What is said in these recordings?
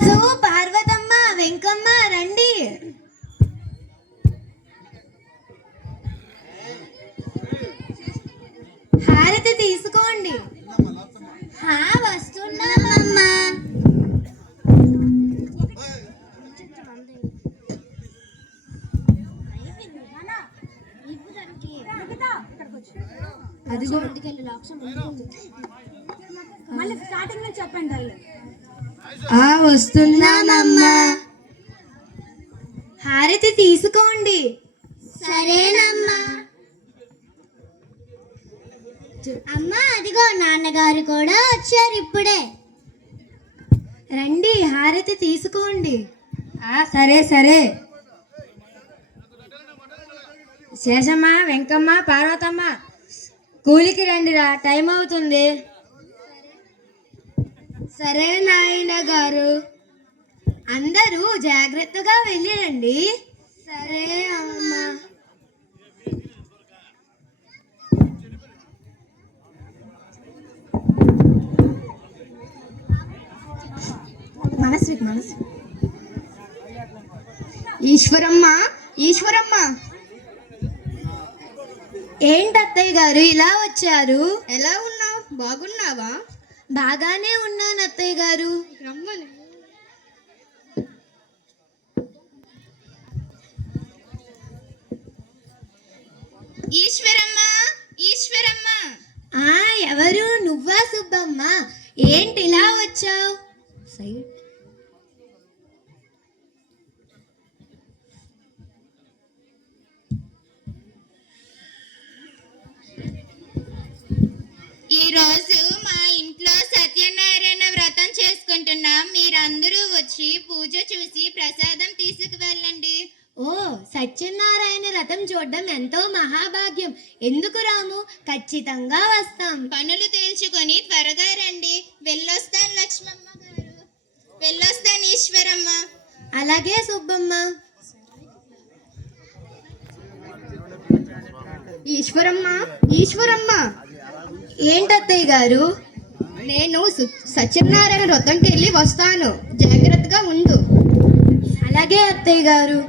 రాజు, పార్వతమ్మ, వెంకమ్మ రండి. హారతి తీసుకోండి. వస్తున్నామమ్మా. మళ్ళీ స్టార్టింగ్ నుంచి చెప్పండి. వస్తున్నామమ్మా. హారతి తీసుకోండి. సరేనమ్మా. అమ్మా, అదిగో నాన్నగారు కూడా వచ్చారు ఇప్పుడే. రండి, హారతి తీసుకోండి. సరే సరే. శేషమ్మ, వెంకమ్మ, పార్వతమ్మ కూలికి రండిరా, టైం అవుతుంది. సరే నాయన గారు. అందరూ జాగ్రత్తగా వెళ్ళిరండి. సరే అమ్మా. ఈశ్వరమ్మ, ఈశ్వరమ్మ. ఏంటత్తయ్య గారు ఇలా వచ్చారు? ఎలా ఉన్నావు? బాగున్నావా? బాగానే ఉన్నాను అత్తయ్య గారు. రమ్మని. ఈశ్వరమ్మ, ఈశ్వరమ్మ. ఎవరు? నువ్వా సుబ్బమ్మ? ఏంటి ఇలా వచ్చావు? ఈ రోజు మా ఇంట్లో సత్యనారాయణ వ్రతం చేసుకుంటున్నాం. మీరందరూ వచ్చి పూజ చూసి ప్రసాదం తీసుకువెళ్ళండి. ఓ, సత్యనారాయణ రథం చూడడం ఎంతో మహాభాగ్యం. ఎందుకు రాము? ఖచ్చితంగా వస్తాం. పనులు తేల్చుకొని త్వరగా రండి. వెళ్ళొస్తాను లక్ష్మమ్మ గారు. వెళ్ళొస్తాను ఈశ్వరమ్మ. అలాగే సుబ్బమ్మ. ఈశ్వరమ్మ, ఈశ్వరమ్మ. ఏంటత్తయ్య గారు? నేను సత్యనారాయణ వ్రతంకి వెళ్ళి వస్తాను. జాగ్రత్తగా ఉండు. అలాగే అత్తయ్య గారు.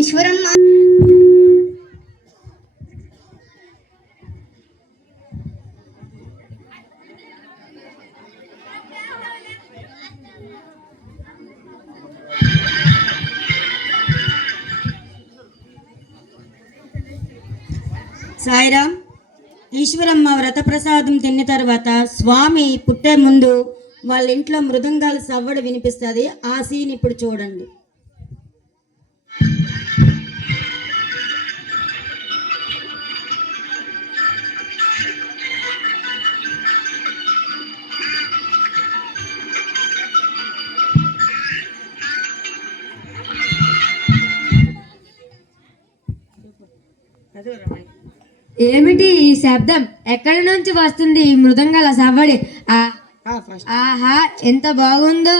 ఈశ్వరమ్మ. సాయిరామ్. ఈశ్వరమ్మ వ్రతప్రసాదం తిన్న తర్వాత స్వామి పుట్టే ముందు వాళ్ళ ఇంట్లో మృదంగాల సవ్వడి వినిపిస్తుంది. ఆ సీన్ ఇప్పుడు చూడండి. ఏమిటి ఈ శబ్దం? ఎక్కడి నుంచి వస్తుంది ఈ మృదంగాల సవ్వడి? ఆహా, ఎంత బాగుందో.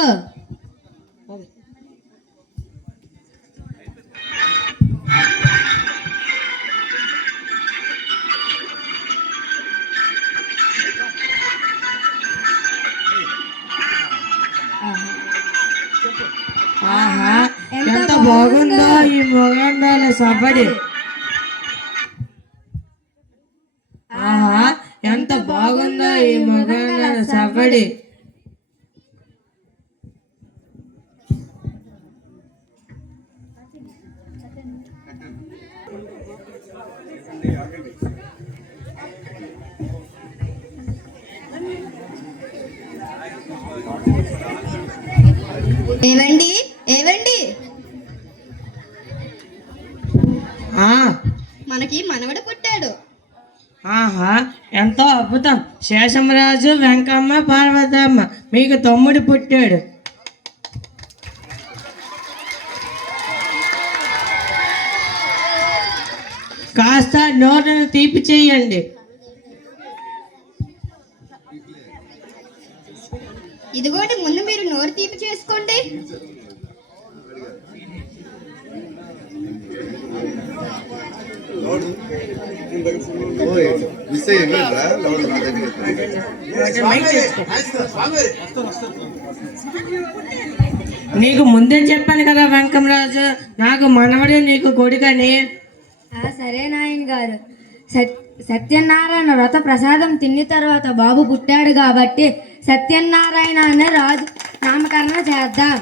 ఆహా, ఎంత బాగుందో ఈ మృదంగాల సవ్వడి. ఆహా, ఎంత బాగుందో ఈ మృదంగాల సవ్వడి. ఏవండి, ఏవండి, మనకి మనవడు పుట్టాడు. ఆహా, ఎంతో అద్భుతం. శేషమరాజు, వెంకమ్మ, పార్వతమ్మ, మీకు తమ్ముడు పుట్టాడు. కాస్త నోరును తీపి చేయండి. ఇదిగోండి, ముందు మీరు నోరు తీపి చేసుకోండి. మిస్ అయ్యిండ్రా లోడ్ నా దగ్గర నీకు ముందే చెప్పాను కదా వెంకమరాజు, నాకు మనవడే నీకు కొడుకని. సరే నాయన గారు, సత్యనారాయణ వ్రత ప్రసాదం తిన్న తర్వాత బాబు పుట్టాడు కాబట్టి సత్యనారాయణ అనే రాజు నామకరణ చేద్దాం.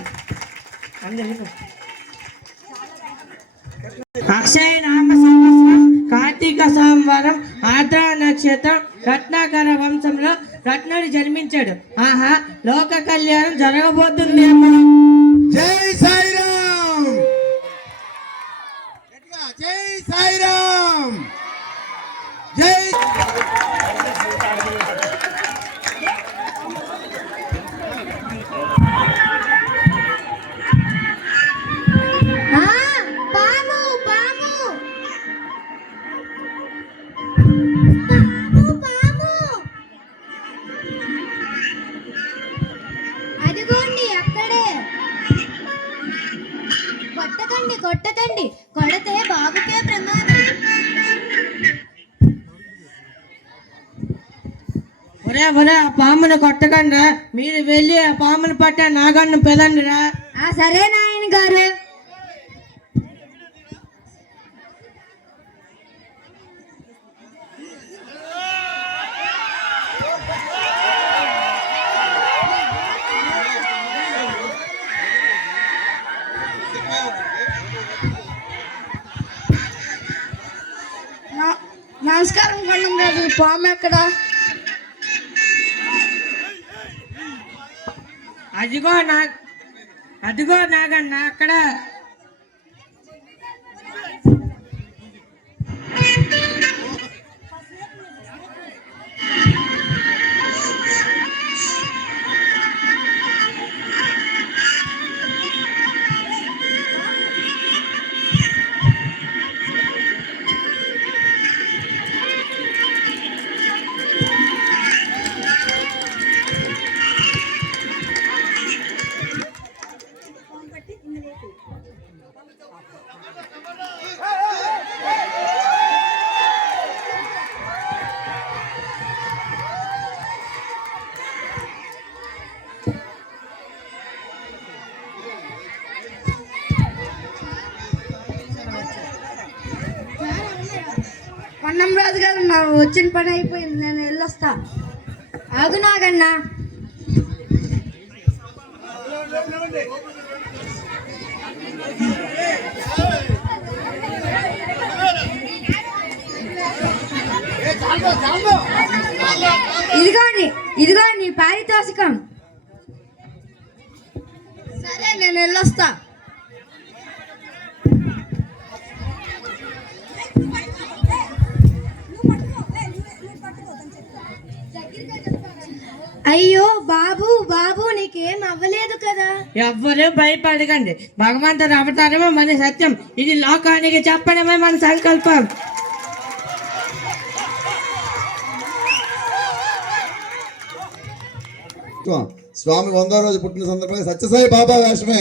అక్షయ నామ సంవత్సరం కార్తీక సోమవారం ఆర్ద్ర నక్షత్రం రత్నాకర వంశంలో రత్నుడు జన్మించాడు. ఆహా, లోక కళ్యాణం జరగబోతుందేమో. జై సాయిరామ్, జై సాయిరామ్, జై పాము పాము పాము అదిగోండి అక్కడే. కొట్టకండి కొట్టకండి, కొడితే బాబుకే ప్రమాదం. ఒరే ఒరే, ఆ పామును కొట్టకండి, మీరు వెళ్ళి ఆ పామును పట్టే నాగన్ను పిలండిరా. సరే నాయన గారు. నమస్కారం కొండం రాజు, పాము ఎక్కడ? అదిగో నాగన్న అక్కడ. కొండం రాజు గారు, నా వచ్చిన పని అయిపోయింది, నేను వెళ్ళొస్తా. ఆగు నాగన్నా. ఇదిగో నీ పారితోషికం. సరే, నేను వెళ్ళొస్తా. అయ్యో బాబు బాబు, నీకేం అవ్వలేదు కదా? ఎవ్వరూ భయపడకండి, భగవంతుడు అవతారమే మన సత్యం, ఇది లోకానికి చెప్పడమే మన సంకల్పం. స్వామి 100వ రోజు పుట్టిన సందర్భంగా సత్యసాయి బాబా వేషమే